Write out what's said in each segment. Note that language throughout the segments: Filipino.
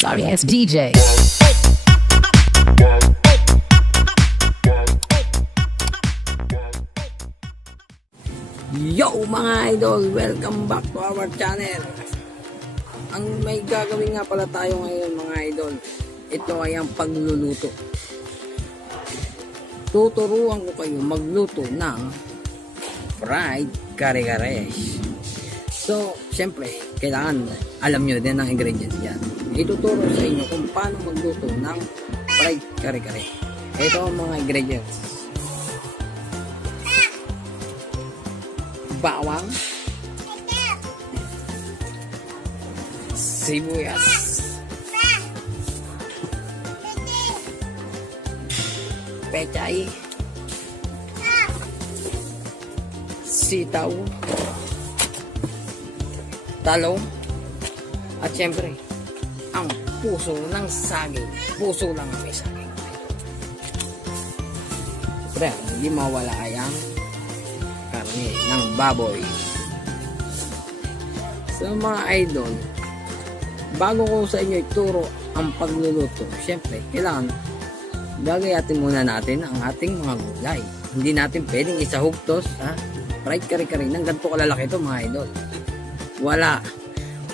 Sorry ass DJ. Yo mga idol, welcome back to our channel. Ang may gagawin nga pala tayo ngayon mga idol, ito ay ang pagluluto. Tuturuan ko kayo magluto ng fried kare-kares. So, syempre, kailangan alam nyo din ang ingredients yan. Ituturo sa inyo kung paano magluto ng fried kare-kare. Ito ang mga ingredients. Bawang, sibuyas, pechay, sitaw, talong, at syempre ang puso ng saging. Puso lang ang may saging. Siyempre, hindi mawala ang karne ng baboy. So mga idol, bago ko sa inyo ituro ang pagluluto, syempre kailangan gagayatin muna natin ang ating mga gulay. Hindi natin pwedeng isahog to sa fried kare-kare ng ganito kalalaki ito mga idol. Wala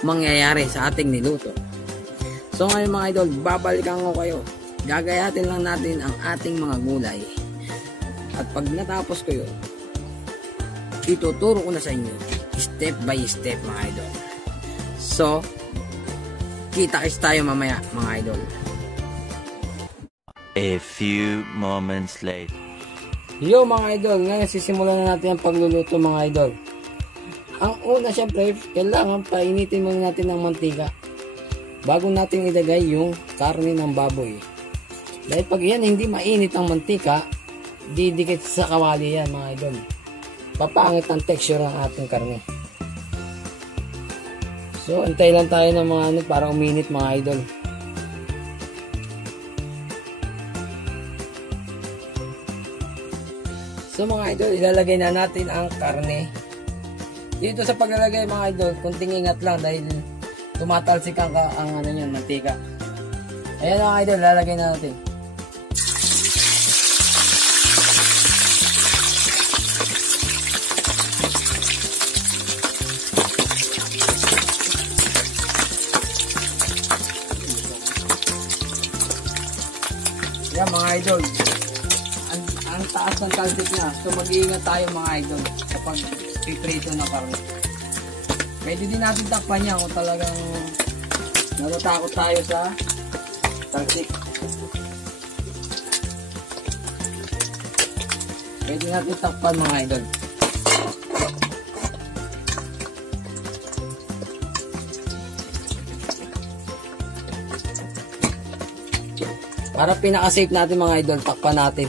mangyayari sa ating niluto. So ngayon mga idol, babalikan ko kayo. Gagayatin lang natin ang ating mga gulay. At pag natapos ko yun, ituturo ko na sa inyo step by step mga idol. So, kita-kits tayo mamaya mga idol. A few moments later. Yo mga idol, ngayon sisimulan na natin ang pagluluto mga idol. Ang una syempre, kailangan painitin muna natin ng mantika bago natin ilagay yung karne ng baboy. Dahil pag yan hindi mainit ang mantika, didikit sa kawali yan mga idol. Papangit ang texture ng ating karne. So, antay lang tayo ng mga para uminit mga idol. So mga idol, ilalagay na natin ang karne. Dito sa paglalagay mga idol, kunting ingat lang dahil tumatalsik ang mantika. Ayan mga idol, ilalagay na natin. Yan mga idol, ang taas ng talsik niya. So mag-iingat tayo mga idol kapag piprito na karne. Pwede din natin takpan niya kung talagang natatakot tayo sa talsik. Pwede natin takpan mga idol. Para pinaka-safe natin mga idol, takpan natin.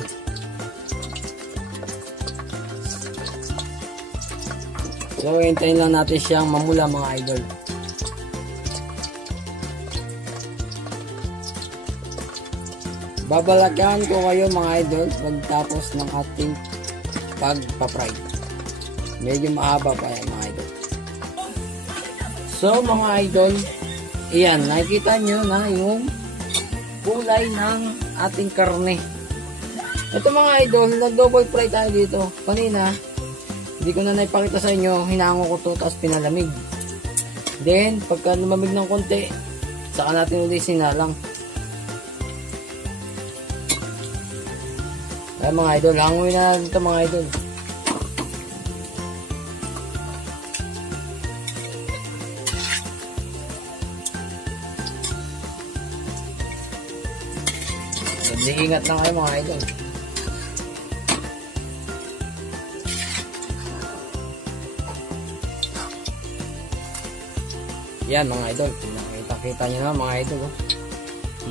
So, hintayin lang natin siyang mamula mga idol. Babalagaan ko kayo mga idol pagtapos ng ating pagpa-fry. Medyo mahaba pa yan mga idol. So mga idol, iyan, nakikita nyo na yung kulay ng ating karne. Ito mga idol, nag-double fry tayo dito. Kanina, hindi ko na naipakita sa inyo, hinango ko to tapos pinalamig. Then, pagka lumamig ng konti, saka natin ulit sinalang. Kaya mga idol, hanguin na natin ito mga idol. Ingat lang kayo mga idol. Yan mga idol, nakita nyo na mga idol.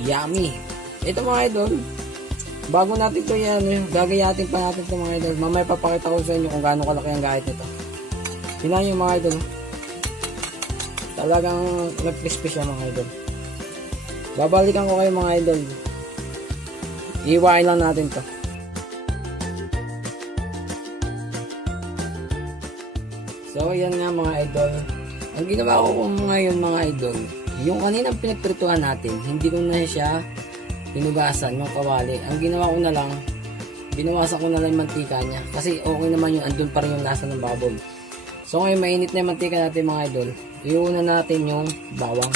Yummy! Ito mga idol, bago natin ito yan, gagayatin pa natin ito mga idol. Mamaya papakita ko sa inyo kung gaano kalaki ang gahit nito. Tingnan nyo mga idol, talagang nag-crispy siya mga idol. Babalikan ko kayo mga idol. Iwain lang natin to. So, yan nga mga idol. Ang ginawa ko ngayon mga idol, Yung kaninang pinagprituhan natin, hindi ko na siya pinugasan yung kawali. Ang ginawa ko na lang, binawasan ko na lang yung mantika niya. Kasi okay naman yung andun pa rin yung lasa ng baboy. So ngayon mainit na yung mantika natin mga idol. Iuna natin yung bawang.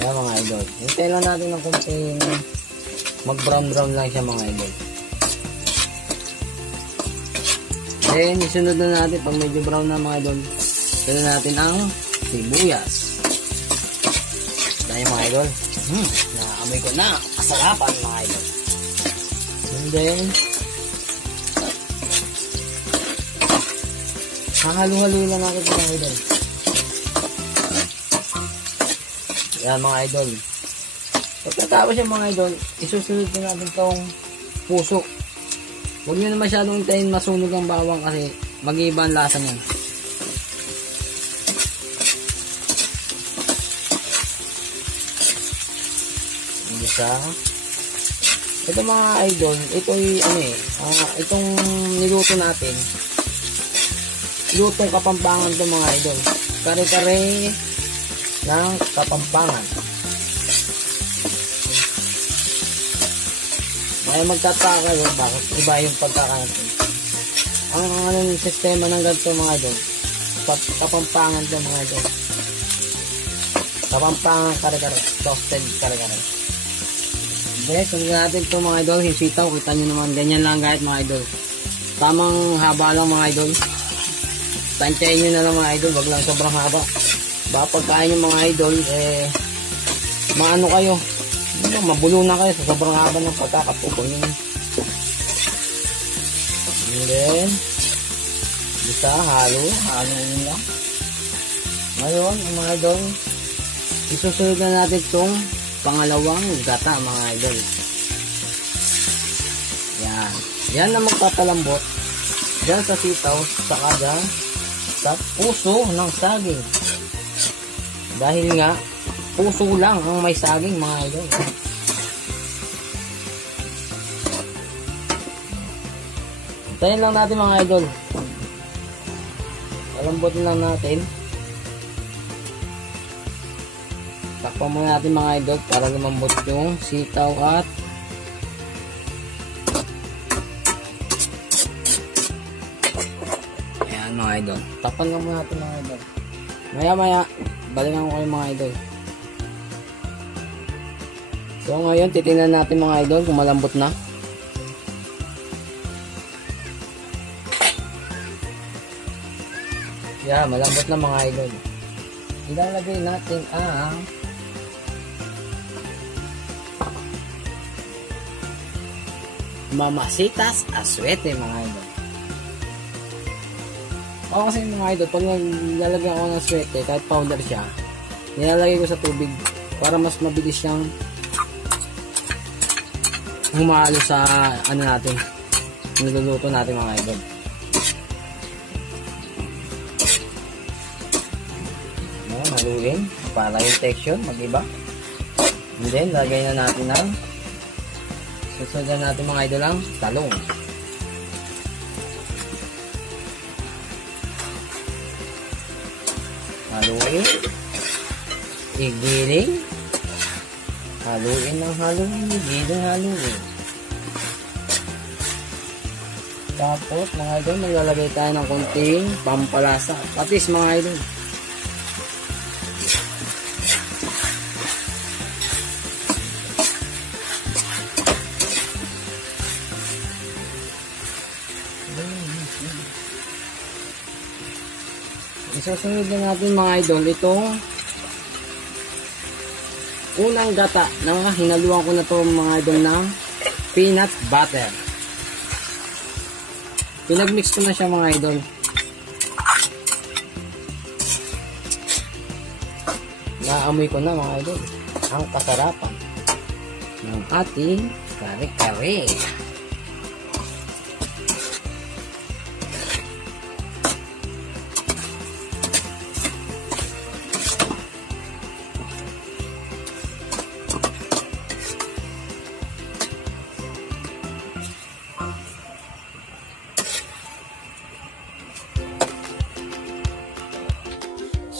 Yan mga idol. Hintay lang natin ng konting mag-brown lang siya mga idol. Then isunod na natin pag medyo brown na mga idol. Sunod natin ang sibuyas. Dahil mga idol. Naamoy ko na. Kasarapan mga idol. And then hahalo-halo lang natin mga idol. Yan mga idol. Pagkatapos yung mga idol, isusunod na natin itong puso. Huwag nyo na masyadong hintayin masunog ang bawang kasi mag-iiba ang lasa niyan. Isa. Ito mga idol, ito'y itong niluto natin. Lutong Kapampangan to mga idol. Kare-kare ng Kapampangan. May magtataka kayo bakit iba yung pagkakain. Ang sistema ng ganito mga idol, Kapampangan to mga idol. Kapampangan kare-kare, toasted kare-kare. Okay, sunod natin ito mga idol, yung sitaw, kita nyo naman, ganyan lang kahit mga idol. Tamang haba lang mga idol. Tansyahin nyo na lang mga idol, wag lang sobrang haba. Baka pagkain yung mga idol, maano kayo, mabulo na kayo sa sobrang haba ng pagkakapupo nyo. And then, isa, halo nyo lang. Ngayon, mga idol, isusunod na natin itong pangalawang gata mga idol. Yan. Yan na magpapalambot dyan sa sitaw saka dyan sa puso ng saging. Dahil nga puso lang ang may saging mga idol. Tayin lang natin mga idol. Palambotin lang natin. Takpan muna natin mga idol para lumambot yung sitaw at ayan mga idol. Takpan lang muna natin mga idol. Maya maya balikan ko kayo mga idol. So ngayon titingnan natin mga idol kung malambot na. Yeah, malambot na mga idol. Ilalagay natin ang Mamasitas Aswete mga idol. Ako kasi mga idol, pag nilalagyan ko ng aswete, kahit powder siya, nilalagay ko sa tubig para mas mabilis siyang humalo sa ano natin, niluluto natin mga idol. Haluin para yung texture mag-iba. And then, lagay na natin ng susunod natin mga idol ang talong. Haluin. Igiling. Haluin ng haluin. Igiling haluin. Tapos mga idol, maglalagay tayo ng konting pampalasa. Patis mga idol. Isusunod na natin mga idol itong unang gata na hinaluan ko na to mga idol ng peanut butter. Pinagmix ko na siya mga idol. Naamoy ko na mga idol ang kasarapan ng ating kare-kare.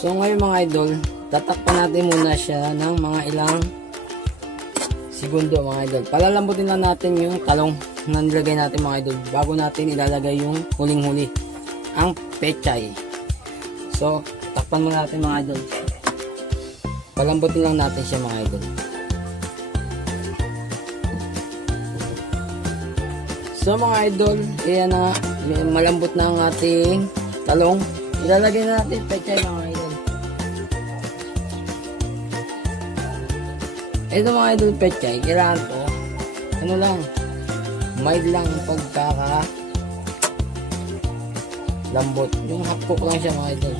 So ngayon mga idol, tatakpan natin muna siya ng mga ilang segundo mga idol. Palalambutin lang natin yung talong na nilagay natin mga idol bago natin ilalagay yung huling-huli, ang pechay. So takpan muna natin mga idol. Palambutin lang natin siya mga idol. So mga idol, ayan na, malambot na ang ating talong. Ilalagay na natin pechay mga idol. Ito mga idol, pechay, kailangan to, ano lang, mild lang pagkaka lambot. Yung half cook lang siya mga idol.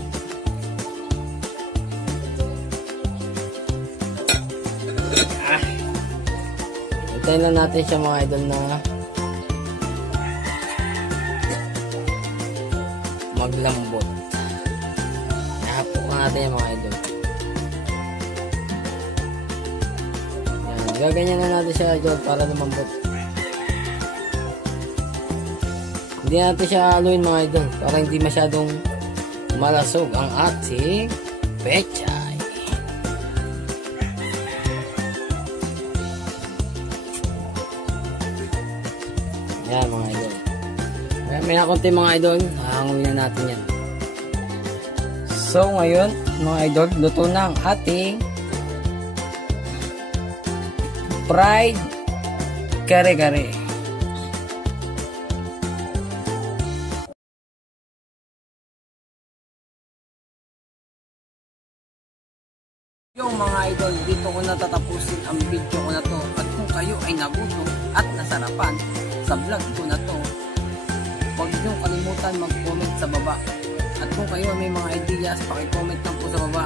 Hintayin lang natin siya mga idol na maglambot. Nahapok natin yung mga idol. Yan, gaganyan na natin siya idol para lumambot. Hindi natin siya haluin mga idol para hindi masyadong malasog ang ating pechay. Yan mga idol. May nakunti mga idol, hahanguin na natin yan. So ngayon mga idol, luto na ang ating fried kare-kare. Yung mga idol, dito ko natatapusin ang video ko na to. At kung kayo ay nagutom at nasarapan sa vlog ko na to, huwag niyong kalimutan mag-comment sa baba. At kung kayo may mga ideas, paki-comment lang po sa baba.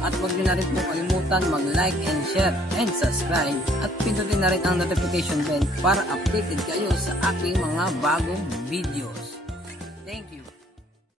At huwag niyo na rin po kalimutan mag-like and share and subscribe. At pindutin na rin ang notification bell para updated kayo sa aking mga bagong videos. Thank you.